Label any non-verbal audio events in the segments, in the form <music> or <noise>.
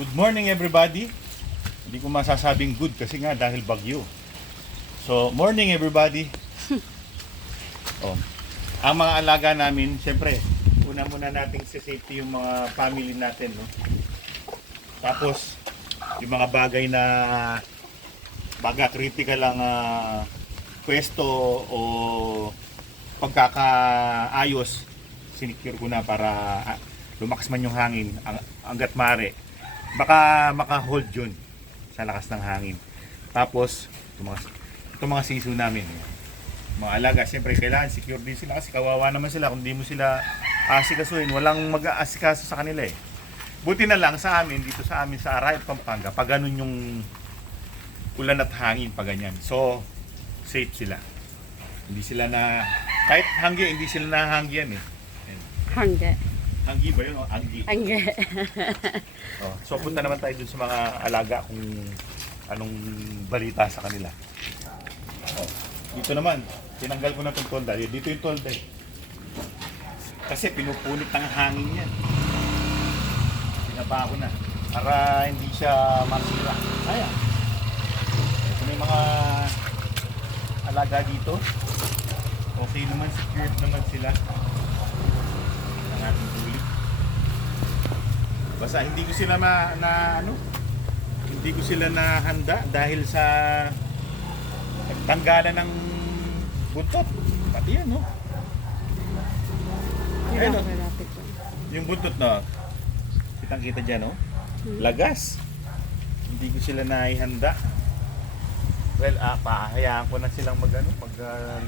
Good morning everybody. Hindi ko masasabing good kasi nga dahil bagyo. So, morning everybody. <laughs> oh. Ang mga alaga namin, siyempre, una muna nating si safety yung mga family natin, no? Tapos, yung mga bagay na baga critical ang ah, pwesto o pagkakaayos, sinicure ko na para ah, lumakas man yung hangin ang, hanggat mare. Baka maka-hold yun sa lakas ng hangin. Tapos, itong mga, itong mga siso namin, mga alaga, siyempre kailangan secure din sila kasi kawawa naman sila kung di mo sila asikasuhin. Walang mag-aasikaso sa kanila eh. Buti na lang sa amin, dito sa amin sa Arayat, Pampanga, pag ganun yung ulan at hangin, pag ganyan. So, safe sila. Hindi sila na, kahit hanggi, hindi sila nahanggian eh. Yan. Hanggi ba yun o anggi? Hangge. <laughs> Oh, so punta naman tayo dun sa mga alaga kung anong balita sa kanila. Oh, dito naman, tinanggal ko na itong tolda. Dito yung tolda eh. Kasi pinupunit ng hangin yan. Pinaba ko na. Para hindi siya masira. Kaya. Ito may mga alaga dito. Okay naman, secured naman sila. Ang ating tulik. Basta hindi ko sila ma, na ano, hindi ko sila nahanda dahil sa tanggalan ng buntot. Pati yan, no? Ayun, no? Yung buntot na, kitang kita dyan, no? Lagas. Hindi ko sila naihanda. Well, ah, pahayaan ko na silang mag, ano, mag uh.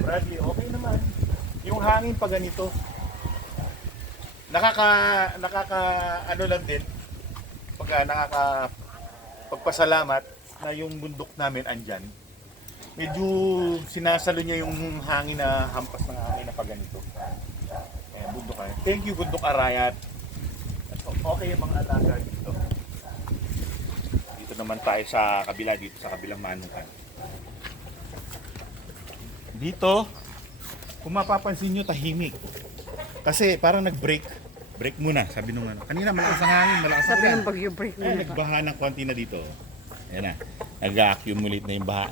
Bradley, okay naman. Yung hangin pa ganito, nakaka nakaka ano lang din pag ah, nakaka pagpasalamat na yung bundok namin andyan. Medyo sinasalo niya yung hangin na hampas ng hangin na pag ganito eh, bundok ay thank you bundok arayat okay yung mga alaga dito. Dito naman tayo sa kabila dito sa kabilang manukan. Dito kung mapapansin nyo tahimik. Kasi parang nag-break. Break muna, sabi nung ano. Kanina malakas ang hangin, malakas ang Sabi ulan. ng bagyo break Ay, muna pa. nagbaha ng konti na dito. Ayan na. Nag-accumulate na yung baha.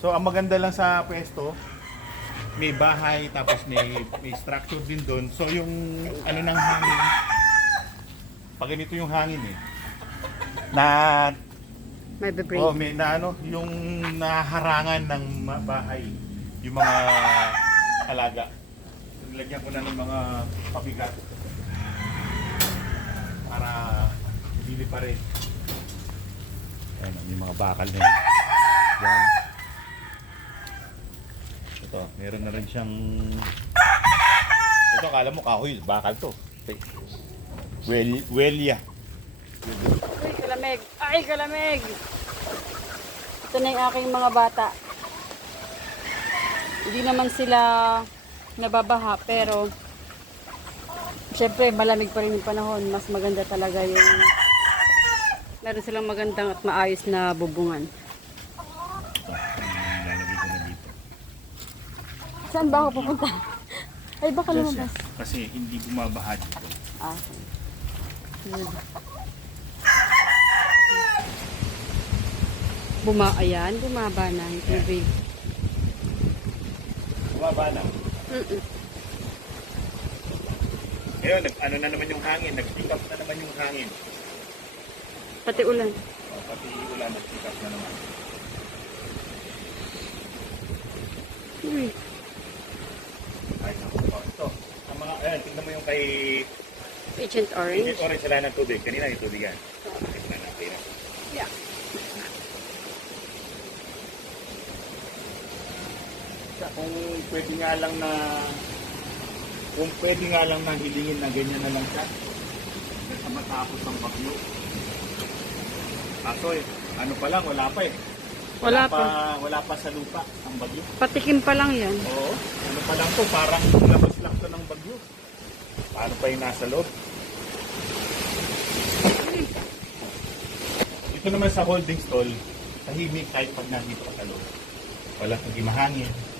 So, ang maganda lang sa pwesto, may bahay, tapos may, may structure din doon. So, yung ano ng hangin, pag ganito yung hangin eh, na May break. Oh, may na ano, yung naharangan ng ma- bahay, yung mga alaga. Nilagyan ko na ng mga pabigat para hindi pa rin. Ayan, yung mga bakal na yun. Yan. Ito, meron na rin siyang ito, akala mo kahoy, bakal to. Well, welya. Ay, kalamig. Ay, kalamig. Ito na yung aking mga bata. Hindi naman sila nababaha, pero syempre malamig pa rin yung panahon. Mas maganda talaga yung meron silang magandang at maayos na bubungan. Saan ba ako pupunta? <laughs> Ay, baka lumabas. Kasi hindi bumabaha dito. Ah, okay. Good. Buma, ayan, bumaba na yung tubig. Bumaba na. Mm-mm. Ngayon, nag, ano na naman yung hangin, nag-pick up na naman yung hangin. Pati ulan. O, pati ulan, nag-pick up na naman. Uy, Ay, naku, o, ito. Ang mga, ayan, tingnan mo yung kay Agent Orange. Agent Orange, wala ng tubig. Kanina yung tubig yan. Tingnan natin. Yeah. Sa- Kung pwede nga lang na kung pwede nga lang na hilingin na ganyan na lang siya sa matapos ng bagyo. Kaso eh, ano pa lang, wala pa eh. Wala pa. Wala pa sa lupa ang bagyo. Patikim pa lang yan. Oo. Ano pa lang to, parang labas lang to ng bagyo. Paano pa yung nasa loob? Ito naman sa holding stall, tahimik kahit pag nandito ka sa loob. Wala hindi mahangin.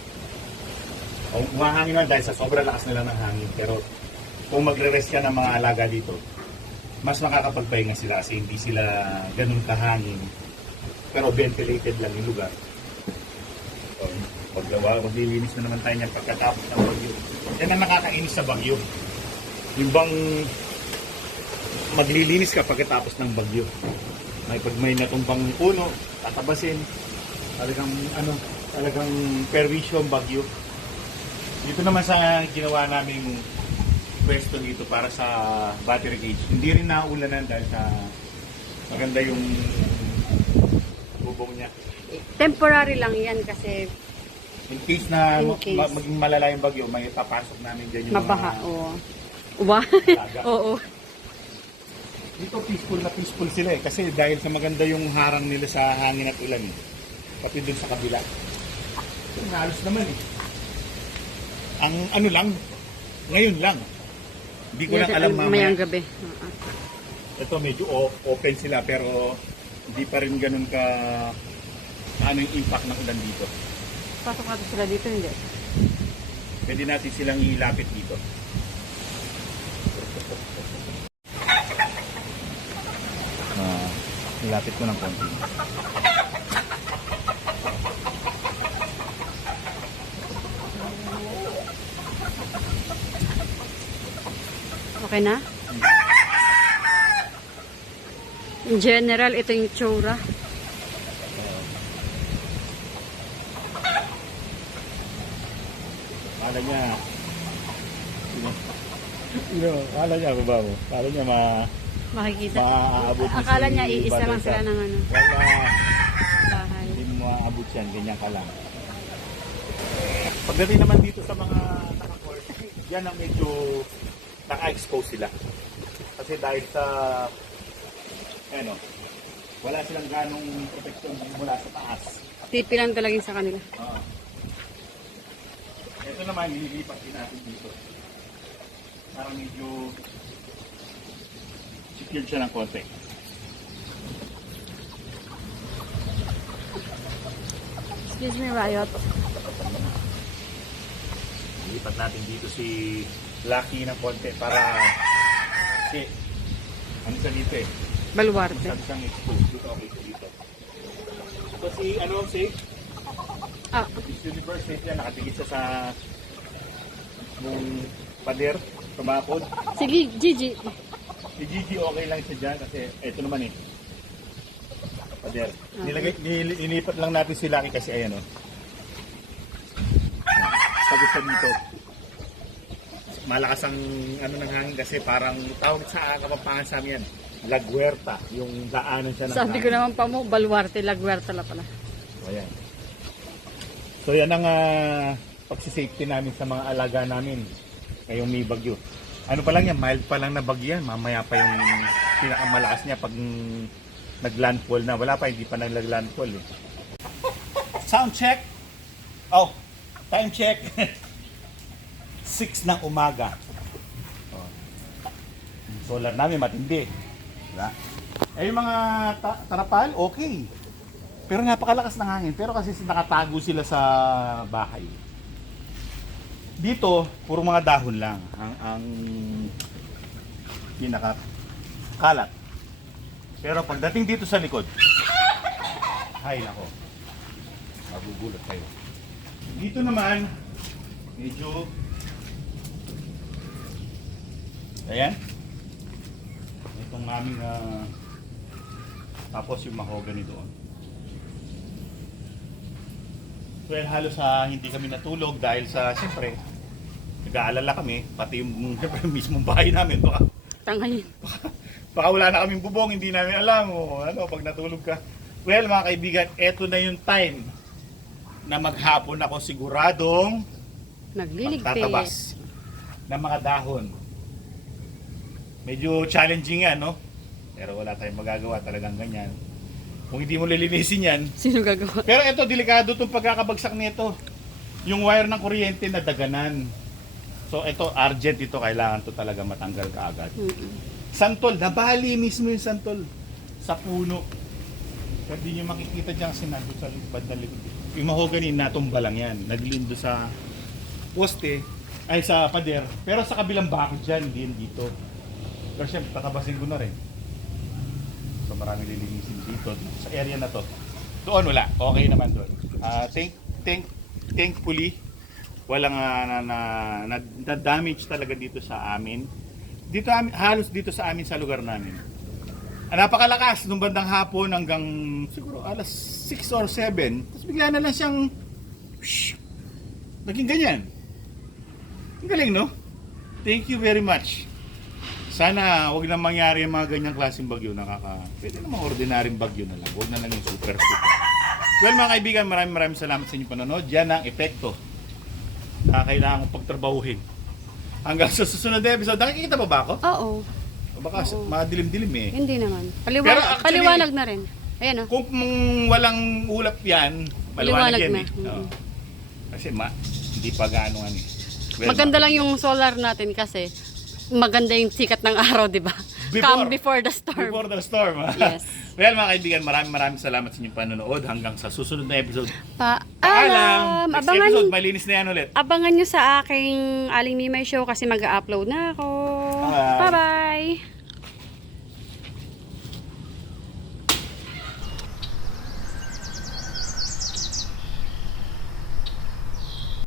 O, mahangin na dahil sa sobrang lakas nila ng hangin. Pero kung magre-rest ka ng mga alaga dito, mas makakapagpahinga sila kasi hindi sila ganun kahangin. Pero ventilated lang yung lugar. So, paggawa, maglilinis na naman tayo niyan pagkatapos ng bagyo. Yan ang nakakainis sa bagyo. Yung bang maglilinis ka pagkatapos ng bagyo. May pag may natumbang puno, tatabasin. Talagang ano, talagang perwisyo ang bagyo. Dito naman sa ginawa naming pwesto dito para sa battery cage. Hindi rin naulanan dahil sa maganda yung bubong niya. Temporary lang yan kasi In case na In case. ma- maging malala yung bagyo, may papasok namin dyan yung mabaha. mga Oo. Uwa? <laughs> Oo. Dito peaceful na peaceful sila eh. Kasi dahil sa maganda yung harang nila sa hangin at ulan. Pati dun sa kabila. Yung halos naman eh. Ang ano lang, ngayon lang. Hindi ko lang alam mamaya. Mamayang gabi. Oo. Ito medyo o- open sila pero hindi pa rin ganun ka ano yung impact ng ulan dito. Pasok natin sila dito, hindi. Pwede natin silang ilapit dito. Ah, ilapit ko ng konti. Okay na? In general, ito yung tsura. Kala niya, Ano, kala niya, baba mo, kala niya ma, Makikita. maaabot mo Akala niya iisa lang sila ng ano, Wala, bahay. hindi mo maaabot yan, ganyan ka lang. Pagdating naman dito sa mga naka-course, yan ang medyo naka-expose sila. Kasi dahil sa, ano, wala silang ganong protection mula sa taas. Pipilan talaga yung sa kanila. Ah. Ito naman, nililipat din natin dito. Para medyo secured siya ng konti. Excuse me, Riot. Nilipat natin dito si Lucky ng konti para kasi ano sa dito eh. Baluarte. Masyado siyang exposed. Dito okay ko dito. Ito si ano si Ah, Miss Universe eh, yan, nakatigit siya sa nung pader, tumakod. sige, Gigi. Si Gigi okay lang siya dyan kasi eto naman eh. Pader. Nilagay, nil, inipat lang natin si Lucky kasi ayan o. Oh. Pagod sa dito. Malakas ang ano ng hangin kasi parang tawag sa kapampangan sa amin yan. Lagwerta, yung daanan siya ng Sabi ko hangin. naman pa mo, Baluarte, Laguerta la pala. O, Ayan. So yan ang uh, pagsisafety namin sa mga alaga namin ngayong may bagyo. Ano pa lang yan, mild pa lang na bagyo yan. Mamaya pa yung pinakamalakas niya pag naglandfall na. Wala pa, hindi pa naglandfall eh. Sound check. Oh, time check. <laughs> 6 ng umaga. Oh. Solar namin matindi. Diba? Eh yung mga ta- tarapal, okay. Pero napakalakas ng hangin. Pero kasi nakatago sila sa bahay. Dito, puro mga dahon lang ang, ang pinaka. Pero pagdating dito sa likod, hay nako, magugulat kayo. Dito naman, medyo, ayan, itong aming, ah, tapos yung mahogany doon. Well, halos sa hindi kami natulog dahil sa, siyempre, nag-aalala kami, pati yung <laughs> siyempre, mismong bahay namin, baka, Tangayin. baka wala na kaming bubong, hindi namin alam, o ano, pag natulog ka. Well, mga kaibigan, eto na yung time na maghapon ako siguradong Nagliligpit. magtatabas ng mga dahon. Medyo challenging yan, no? Pero wala tayong magagawa talagang ganyan. Kung hindi mo lilinisin yan, <laughs> Sino gagawa? pero ito, delikado itong pagkakabagsak nito. Yung wire ng kuryente na daganan. So ito, urgent ito. Kailangan to talaga matanggal kaagad. Mm-mm. Santol, nabali mismo yung santol. Sa puno. Pero di nyo makikita dyan kasi nandun sa bandang likod. Yung mahogany, natumba lang yan. Naglindo sa poste. Ay, sa pader. Pero sa kabilang bakod dyan, hindi yan dito. Pero syempre, tatabasin ko na rin. So marami lilinisin dito, sa area na to. Doon wala. Okay naman doon. Ah, thank, thank, thankfully, walang ah, na, na, na, na damage talaga dito sa amin. Dito halos dito sa amin sa lugar namin. Ah, napakalakas nung bandang hapon hanggang siguro alas 6 or 7. Tapos bigla na lang siyang shh, naging ganyan. Ang galing, no? Thank you very much. Sana wag na mangyari yung mga ganyang klaseng bagyo. Nakaka... Pwede namang ordinaryong bagyo na lang. Huwag na lang yung super super. Well mga kaibigan, maraming maraming salamat sa inyong panonood. Yan ang epekto na kailangan kong pagtrabahuhin. Hanggang sa susunod na episode. Nakikita ba ba ako? Oo. O baka Oo. madilim-dilim eh. Hindi naman. Pero Paliwanag, actually- paliwanag na rin. Ayan oh. Kung mm, walang ulap yan, maliwanag Maliwanag yan na. eh. Mm. Oo. Kasi ma, hindi pa gaano ano eh. Well, Maganda lang yung solar natin kasi maganda yung sikat ng araw, di ba? Come before the storm. Before the storm. ha? <laughs> Yes. well, mga kaibigan, maraming maraming salamat sa inyong panonood hanggang sa susunod na episode. Paalam! Next Abangan, episode, malinis na yan ulit. abangan nyo sa aking Aling Mimay Show kasi mag-upload na ako. Bye. Bye-bye!